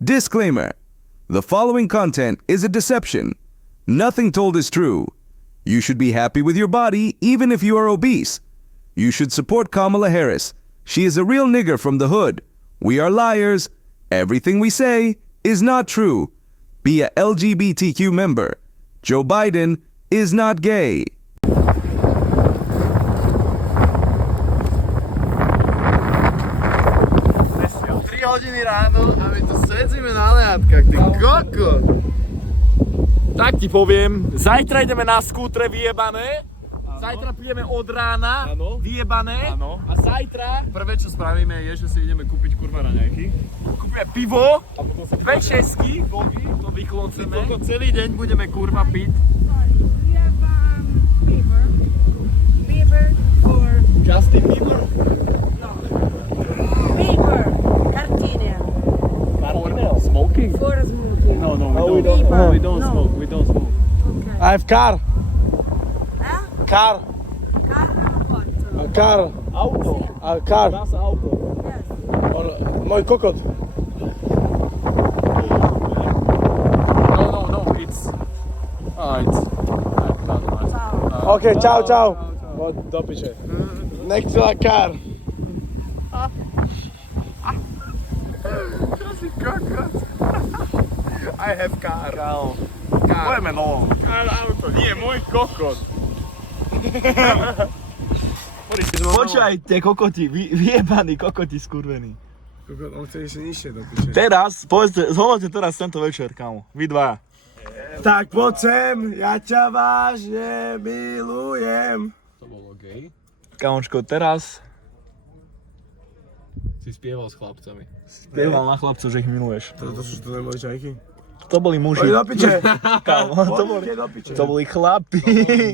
Disclaimer. The following content is a deception. Nothing told is true. You should be happy with your body even if you are obese. You should support Kamala Harris. She is a real nigger from the hood. We are liars. Everything we say is not true. Be a LGBTQ member. Joe Biden is not gay. Hodiny ráno a my tu sedzíme na liatkách, ty koko! Tak ti poviem, zajtra ideme na skútre vyjebané, zajtra prídeme od rána, vyjebané a zajtra Prvé čo spravíme je, že si ideme kúpiť kurva raňajky. kúpime pivo, dve šesky, to vychloceme. Celý deň budeme kurva piť. Bieber for Justin Bieber? Bieber, Cartine Smoking? for smoking. No, we don't. we don't No. smoke, we don't smoke. Okay. I have car. Huh? Car. What? Car. Auto. Car. Zase auto. Yes. Môj kokot. No, it's... it's... Ciao. OK, čau, čau. Do piče. Nechcela car. I have car. Pojeme no. Auto, nie, môj kokot. Počúvajte kokoti, vyjebaní kokoti skurvení. Kokot, on chce ešte nižšie do piče. Teraz, povedzte, zhodnote teraz tento večer, kamo. Vy dvaja. Tak poď sem, ja ťa vážne milujem. To bolo gay. Kamočko, teraz Si spieval s chlapcami. spieval na chlapcov, že ich miluješ. To sú to neboli čajky? To boli muži. Poď do piče. Kámo, Poďte do piče. to boli chlapi.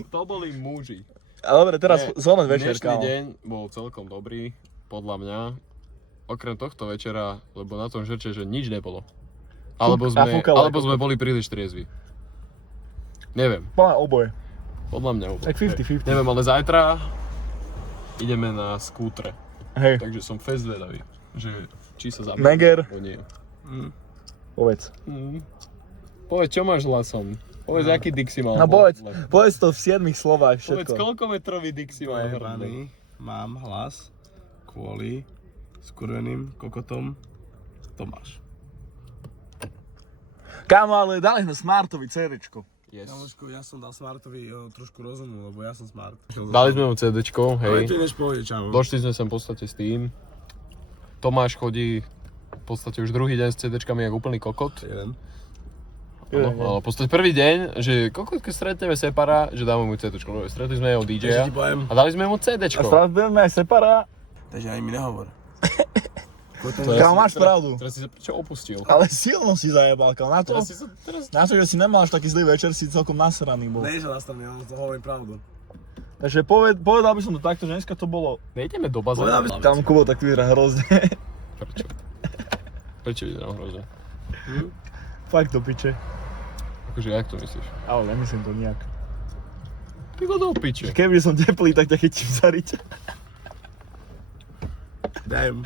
To boli muži. A dobre, teraz zhodnoť večer, Dnešný kámo. deň bol celkom dobrý, podľa mňa. Okrem tohto večera, lebo na tom žerče, že nič nebolo. Alebo sme boli príliš triezvi. Neviem, Plná oboje. podľa mňa úplne. Tak 50-50. Neviem, ale zajtra ideme na skútre. Hej, Takže som fest zvedavý, že či sa zabijeme, Neger. alebo nie. povedz. Povedz, čo máš hlasom? Povedz, aký dick si mal. No povedz to v 7 slovách Povedz, všetko. koľko metrový dick si mal. Jebaný, mám hlas kvôli skurveným kokotom Tomáš. Kámo, ale dali sme Smartovi CDčko. Yes. Kamošku, ja som dal Smartovi trošku rozumu, lebo ja som Smart. Dali sme mu CDčko, Ale hej. ty než pôjde, čau. Došli sme sem v podstate s tým. Tomáš chodí v podstate už druhý deň s CDčkami jak úplný kokot. Jeden. Ale v podstate prvý deň, že kokot, keď stretneme Separa, že dáme mu CDčko. No, stretli sme jeho Takže DJ-a ti poviem. a dali sme mu A CDčko. budeme aj Separa. Takže ani mi nehovor. Kámo, máš pravdu. Teraz si sa čo opustil? Ale silno si zajebal, kámo. Teraz... Na to, že si nemal až taký zlý večer, si celkom nasraný bol. Nej sa nastavne, ja to hovorím pravdu. Takže povedal by som to takto, že dneska to bolo... Nejdeme do Povedal by bazénu. Tam Kubo tak vyzerá hrozne. Prečo? Prečo vyzerám hrozne? Fakt do piče. Akože, jak to myslíš? Ale nemyslím to nejak. Ty go do piče. Keby som teplý, tak ťa chytím za riť. Damn.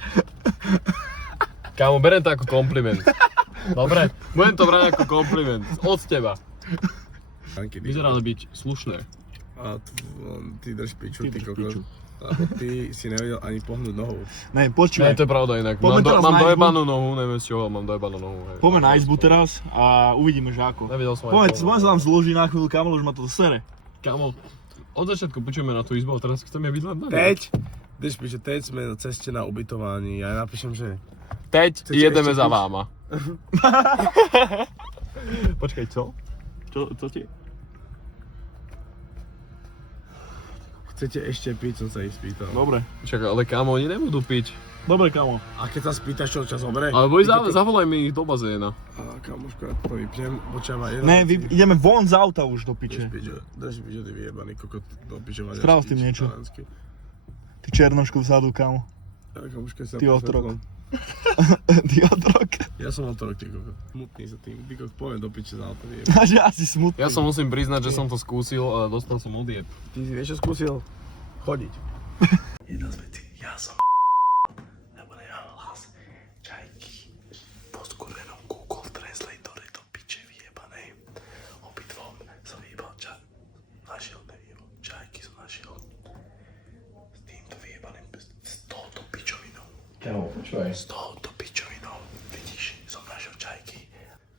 Kámo, berem to ako kompliment. Dobre? Budem to brať ako kompliment. Od teba. Vyzerá byť slušné. A ty drž piču, ty kokos. Lebo ty si nevedel ani pohnúť nohou. Ne, Ne, počúvaj. to je pravda inak. Poďme teraz Mám na izbu. dojebanú nohu, neviem z čoho, mám dojebanú nohu. Hej. Poďme na izbu teraz a uvidíme, že ako. Nevidel som Poďme sa tam zloží na chvíľu, Kamil už ma to sere. Kámo, od začiatku počujeme na tú izbu, a teraz chceme byť len na Teď piče, teď sme na ceste na ubytování. Ja napíšem, že... Teď Chcete jedeme ešte za kus? váma. Počkaj, čo? Čo ti? Chcete ešte piť, som sa ich spýtal. Dobre. Čak, ale kámo, oni nebudú piť. Dobre, kamo. A keď sa spýtaš, čo čas zoberie? Ale boj, zavolaj mi ich do bazéna. A kamoško, ja to vypnem, počáva jeden. Ne, ideme von z auta už do piče. Drž pičo, ty vyjebaný kokot, do piče maďarsky. Sprav s tým niečo. Ty černošku vzadu, kamo. Ja, kamoška, sa Ty otrok. Ty otrok. Ja som otrok, ty kokot. Smutný sa tým, ty kokot, poviem do piče za auto vyjebať. A že asi smutný. Ja som musím priznať, že som to skúsil, ale dostal som odjeb. Ty si vieš, čo skúsil? Chodiť. Jedna z vecí, ja som lebo nemám hlas čajky po skurvenom Čo je? S touto pičovinou, vidíš, som našiel čajky.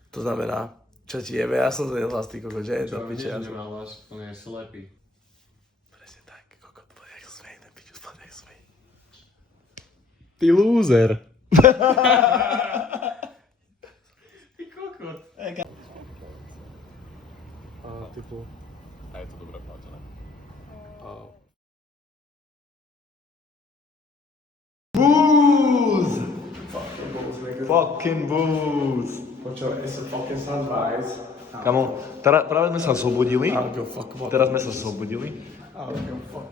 To znamená, čo ti jebe, ja som z nehlas, ty kokot, že je to piče. On je slepý. Presne tak, kokot, poď jak smej, ten piču, poď jak smej. Ty lúzer. Ty kokot. A typu... A je to dobré platené. Booze! Fucking balls, nigga. Fucking booze! Počo, it's a fucking sunrise. Kamo, práve sme sa zobudili. I don't give a fuck about Teraz sme sa zobudili. I don't give a fuck.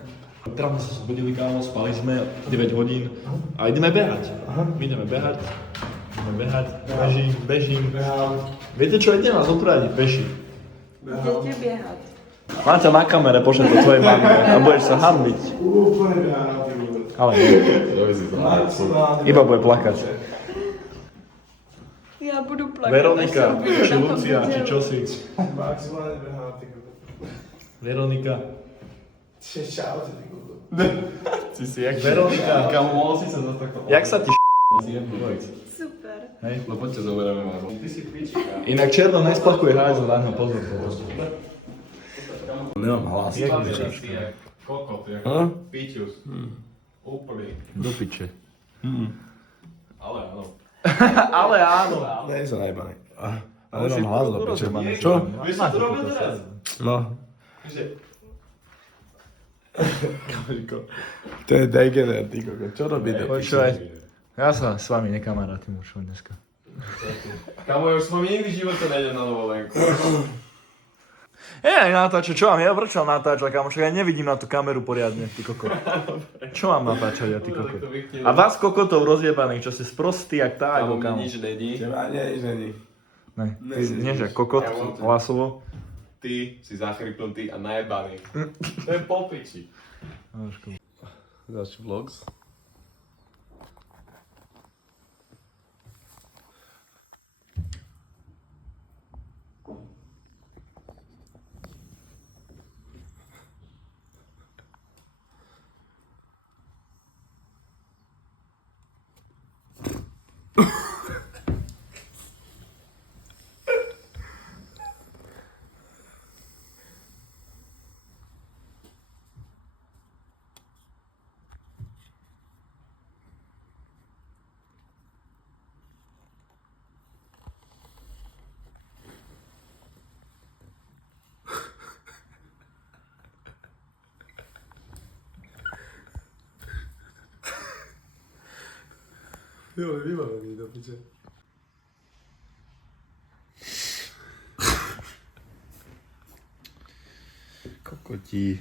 Teraz sme sa zobudili, kámo, spali sme 9 hodín a ideme behať. My ideme behať. Bežím. Viete čo, idem vás opradiť peši. Idete biehať. Mám ťa na kamere, pošlem to tvojej mami a budeš sa hambiť. Úplne behám, ty vole. Ale iba bude plakať. Ja budu plakať. Veronika, až sa uvidím či na tom Lucia, či videu. čo si. Maximálne behám, ty kokot. Veronika. Čau, ty kokot. Ty si jak Veronika. Kamo, mohol si sa zase takto... Jak sa ti Super. Hej? No poďte zoberieme vás. Ty si pičika. Inak černo nesplakuje háč, na ňo pozor. Nemám hlas. Jak Ty vyzeráš? jak kokot, jak pičus. Úplný. Do piče. Ale áno. Ale áno. Nie som najbaný. Ale si nemám hlas do piče. rozjebaný. Čo? Vieš, čo to robím teraz? No. Že... To je degener, ty kokot. Čo robí do piče? Počúvaj, ja sa s vami nekamarátim už dneska. Kamo, ja už som nikdy v živote nejdem na dovolenku. Natáčať, čo mám? Ja vrčal natáčať, kámo, však ja nevidím na tú kameru poriadne, ty kokot. Čo mám natáčať, ja, ty kokot? A vás kokotov rozjebaných, čo ste sprostí, jak tá, Kamo, ako mi kámo. nič nedí. Teba nič není. Ne, ty nie, že kokot, hlasovo. Ty si zachrypnutý a najebaný. To je po piči. Ďalší vlogs. Jo, vybavený do piče. Kokotí.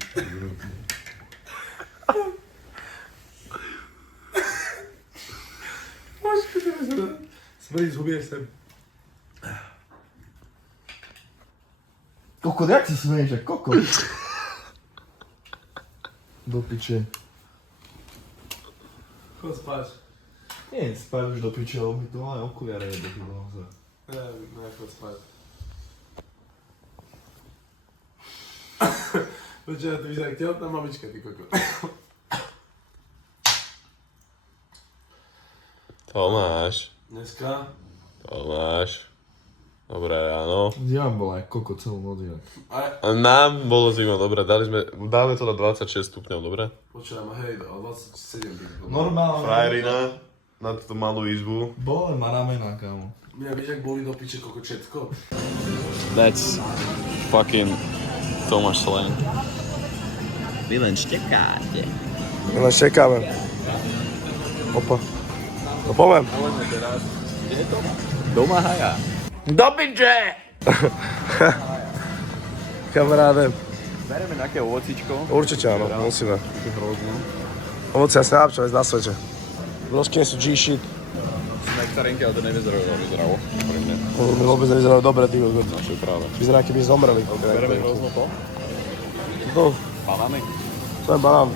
Smrdí zhubie sem. Kokot, jak si smeješ, jak kokot? Do piče. Chod spáš. Nie, spáš už do piče, lebo mi to malé okuliare je do piče. Ne, chod spáš. Počkaj, to vyzerá jak tehotná mamička, ty kokot. Tomáš. Dneska? Tomáš. Dobré ráno. Ja bola jak kokot celú noc. A nám bolo zima, dobre, dáme to na 26 stupňov, dobre? Počkaj, ma hej, o 27 ty kokot. Normálne. Frajerina na túto malú izbu. Bole ma ramena, kámo. Mňa vieš, jak boli do piče kokot všetko? That's fucking Tomáš Slang. Vy len štekáte. No čekáme. Opa. No poviem. Doma haja. Do piče! Kamaráde. Bereme nejaké ovocičko. Určite áno, musíme. Ovoce jasne najlepšie vec na svete. Vložky sú G-shit. Nektarinky, ale to nevyzeralo pre mňa. Mi vôbec nevyzerajú dobre, ty kokot. Čo je práve. Vyzerá, keby zomreli. Bereme hrozno to? To, Banány? to je banán.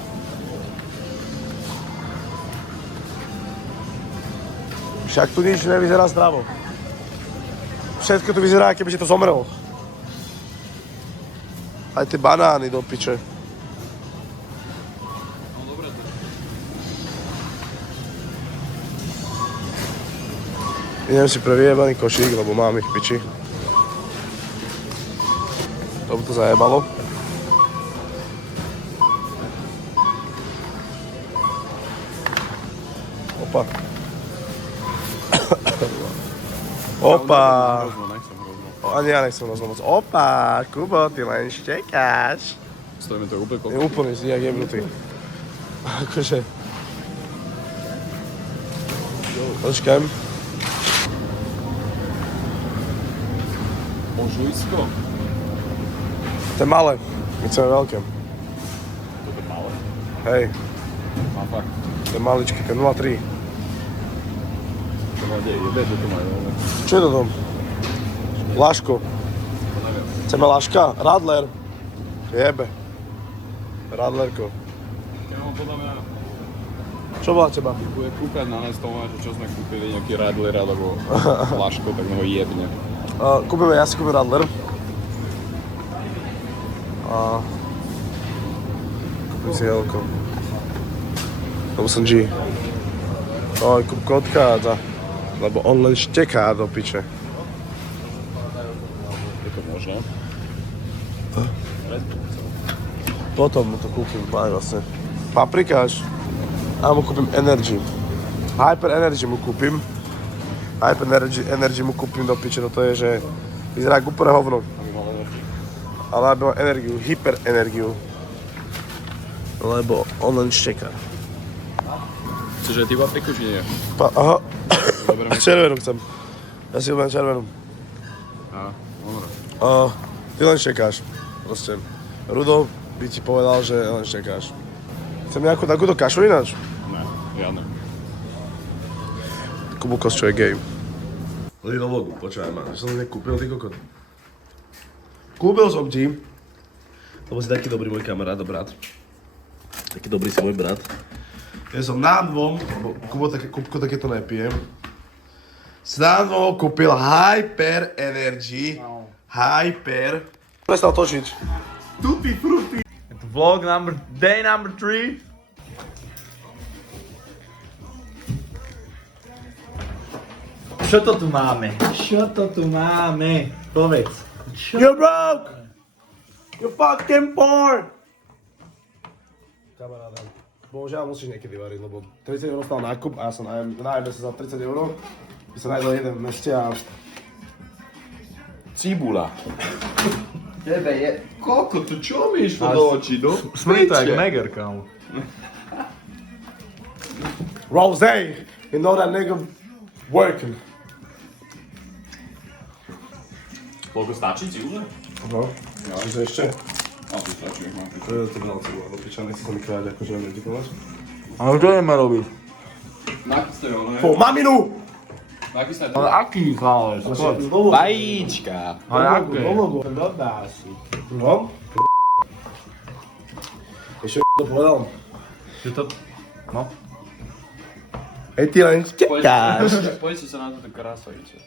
Však tu nič nevyzerá zdravo. Všetko tu vyzerá, keby to zomrelo. Aj tie banány do piče. Idem si pre vyjebaný košík, lebo mám ich piči. To by to zajebalo. Opa. Opa. Ani ja nechcem rozmoc. Opa, Kubo, ty len štekáš. Stojíme to úplne Je úplne si jak jebnutý. Akože... Počkaj. Možujsko. To je malé. My chceme veľké. To je malé. Hej, Má fakt. to je maličké, to je 0,3. To má jebe, že to majú. Čo je to tam? Láško. To neviem. Chceme láška? Radler. Jebe. Radlerko. Ja mám podľa mňa Čo bola teba? bude kúkať na nás toho, že čo sme kúpili, nejaký radler alebo flaško, tak ho jebne. Ja si kúpim Radler. A... Kúpim si Helko. Lebo som G. Oj, kúp kotka, lebo on len šteká do piče. Je to možné? Potom mu to kúpim, aj vlastne. Paprikáš. A mu kúpim Energy. Hyper Energy mu kúpim. Hyper Energy mu kúpim do piče, to je, že vyzerá ako úplne hovno. Ale aby mal energiu, hyper energiu. Lebo on len šteká. Chceš aj ty papriku, či nie? Aha. Dobre, Červenú chcem. Ja si ľúbim červenú. dobre. Ty len štekáš. Proste. Rudo by ti povedal, že len štekáš. Chcem nejakú takúto kašu ináč? Ne, žiadne. Kubukos, čo je gay. Lidi do vlogu, počúvaj ma, že som nekúpil, ty kokot. Kúpil som ti, lebo si taký dobrý môj kamarát a brat. Taký dobrý si môj brat. Ja som nám dvom, lebo Kubko takéto nepijem, s nám dvom kúpil Hyper Energy. Hyper. Prestal točiť. Tutti frutti. Vlog day number 3. Čo to tu máme? Čo to tu máme? Povedz. You're broke! You're fucking poor! Kamaráda, bohužiaľ musíš niekedy variť, lebo 30 € stal nákup a ja sa najebe sa za 30 €. By sa najedol jeden v meste a... Cibula. Tebe je... Koľko tu čo mi išlo do očí, no? Smrť to jak Neger, kámo. Rosé! You know that nigga working. Koľko stačí cibula? No. Čiže ešte? No, to stačí, no. To je to veľa cibula, no piča, nechci sa mi kráť, akože neviem ti povedať. Ale čo ideme robiť? Naký ste ho, ne? Po maminu! Naký ste Ale aký, ale? Vajíčka. Ale aké? Dodá si. No? Ešte to povedal. Že to... No. Hej, ty len štekáš. Poď si sa na toto krásavice.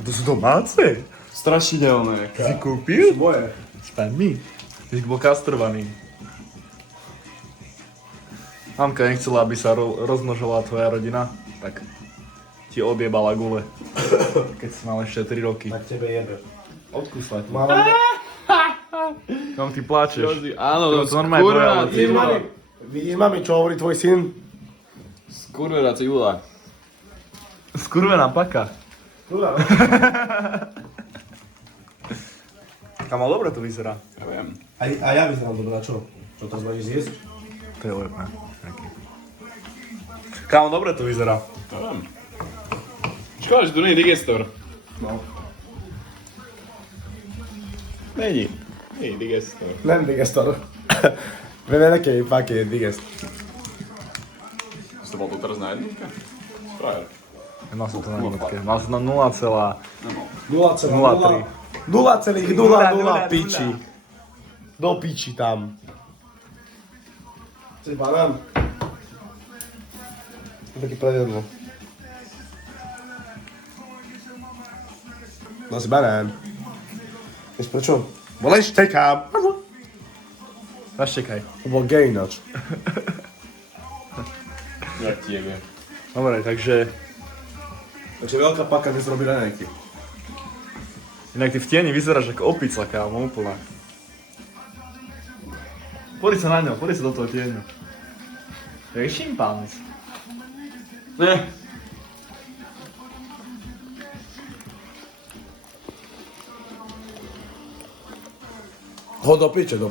To sú domáce? Strašidelné. Si kúpil? Moje. Spermy. Ty si bol kastrovaný. Mamka nechcela, aby sa rozmnožila tvoja rodina, tak ti odjebala gule. Keď si mal ešte 3 roky. Na tebe jebe. Odkusla ti. Mám... Kam ty pláčeš? Áno, To normálne skurvená dojala. cibula. Vidíš, mami, čo hovorí tvoj syn? Skurvená cibula. Skurvená paka. Kamo, dobre to vyzerá. Ja viem. A ja vyzerám dobrá, čo? Čo teraz budeš zjesť? To je lepné. Kámo, dobre to vyzerá. Ja viem. Škoda, že tu nie je digestor. No. Není. Nie je digestor. Len digestor. Vieme, aký je digest. Si to bol tu teraz na jednotke? Frajer. Mal som to na jednotke. Mal som na 0,03. 0,00 piči. Do piči tam. Chceš banán? Taký predjedlo. Dá si banán. Vieš prečo? Bo len štekám. Zaštekaj. To bol gay ináč. Jak ti jebe. Dobre, takže... Takže veľká paka dnes robí raňajky. Inak ty v tieni vyzeráš ako opica, kámo, úplná. Pozri sa na ňo, pozri sa do toho tieňu. To je šimpanz. Ne. Ho do piče, do